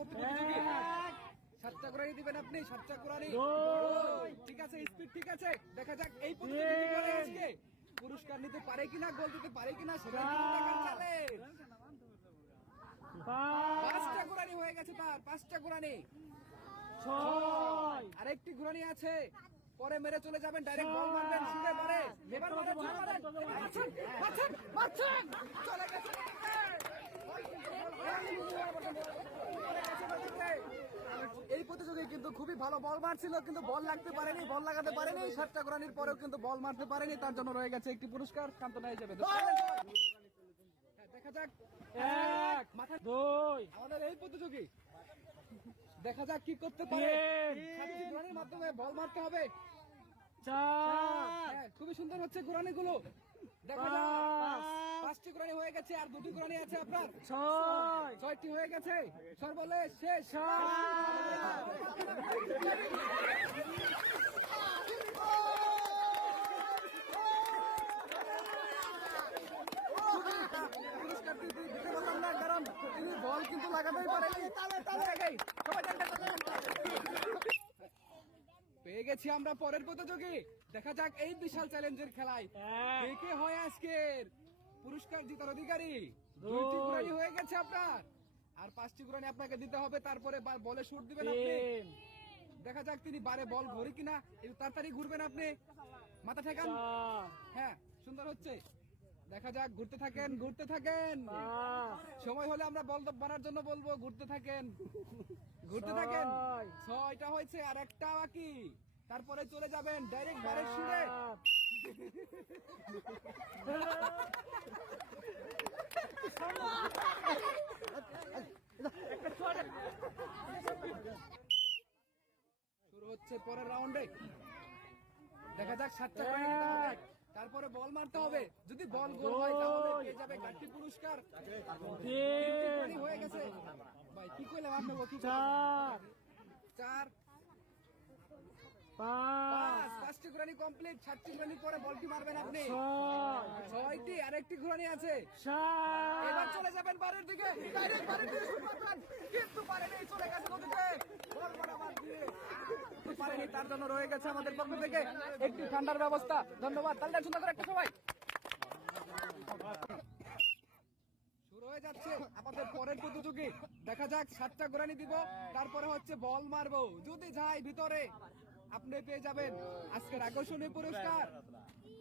পরবর্তী প্রতিযোগী। 7টা ঘোরানি দিবেন আপনি, 7টা ঘোরানি। ঠিক আছে, স্পিড ঠিক আছে। দেখা যাক এই প্রতিযোগী কি করে আজকে, পুরস্কার নিতে পারে কিনা, গোল দিতে পারে কিনা, সেটা দেখার চ্যালেঞ্জ। 5টা ঘোরানি হয়ে গেছে তার, 5টা ঘোরানি। আরেকটি ঘোরানি আছে, পরে মেরে চলে যাবেন, ডাইরেক্ট বল মারবেন, ছুঁড়ে মারে। এবার মারেন, ছুঁড়ে মারেন। মারছেন, চলে গেছে। এই প্রতিযোগী কিন্তু খুবই ভালো বল মারছিল, কিন্তু বল লাগতে পারেনি, বল লাগাতে পারেনি। 7টা ঘোরানির পরেও কিন্তু বল মারতে পারেনি, তার জন্য রয়ে গেছে একটি পুরস্কার, সান্ত্বনা হিসেবে। দেখা যাক 1 মাথা 2 আমাদের এই প্রতিযোগী, দেখা যাক কি করতে পারে। 7টি ঘোরানির মাধ্যমে বল মারতে হবে। 4 খুবই সুন্দর হচ্ছে ঘোরানি গুলো। দেখা যাক 5টি ঘোরানি হয়ে গেছে, আর 2টি ঘোরানি আছে আপনার। 6টি হয়ে গেছে, সর্বশেষ শেষ। পুরস্কার দিতে পারলাম না, কারণ তিনি বল কিন্তু লাগাতেই পারেনি। পেয়ে গেছি আমরা পরের প্রতিযোগী। দেখা যাক এই বিশাল চ্যালেঞ্জের খেলায় কে হয় আজকের পুরস্কার জেতার অধিকারী। 2টি ঘোরানি হয়ে গেছে আপনার, আর 5টি ঘোরানি আপনাকে দিতে হবে, তারপরে বলে শুট দিবেন আপনি। দেখা যাক তিনি বারে বল ঘুরি কিনা, একটু তাড়াতাড়ি ঘুরবেন আপনি, মাথা ঠেকান। হ্যাঁ, সুন্দর হচ্ছে। দেখা যাক, ঘুরতে থাকেন, ঘুরতে থাকেন। সময় হলে আমরা বল বানার জন্য বলবো, ঘুরতে থাকেন, ঘুরতে থাকেন। 6টা হয়েছে, আর একটা বাকি, তারপরে চলে যাবেন ডাইরেক্ট বারের সুরে। শুরু হচ্ছে পরের রাউন্ডে। দেখা যাক 7টা তারপরে বল মারতে হবে, যদি বল গোল হয় তাহলে পেয়ে যাবে গাড়ি পুরস্কার। 3টি হয়ে গেছে ভাই, কি কইলাম আপনাকে? 4 5টি ঘোরানি কমপ্লিট। 7টি ঘোরানি পরে বলটি মারবেন আপনি। 6টি, আরেকটি ঘোরানি আছে। এবার চলে যাবেন বারের দিকে, ডাইরেক্ট বারের দিকে শুট মারবেন, কিন্তু পারেনি, চলে গেছে ওদিকে। বল বরাবর দিয়ে পারেনি, তার জন্য রয়ে গেছে আমাদের পক্ষ থেকে একটি ঠান্ডার ব্যবস্থা। ধন্যবাদ, তাহলে সুন্দর করে একটা সবাই। শুরু হয়ে যাচ্ছে আমাদের পরের প্রতিযোগী। দেখা যাক 7টা ঘোরানি দিব, তারপরে হচ্ছে বল মারবো, যদি যায় ভিতরে আপনি পেয়ে যাবেন আজকের আকর্ষণীয় পুরস্কার।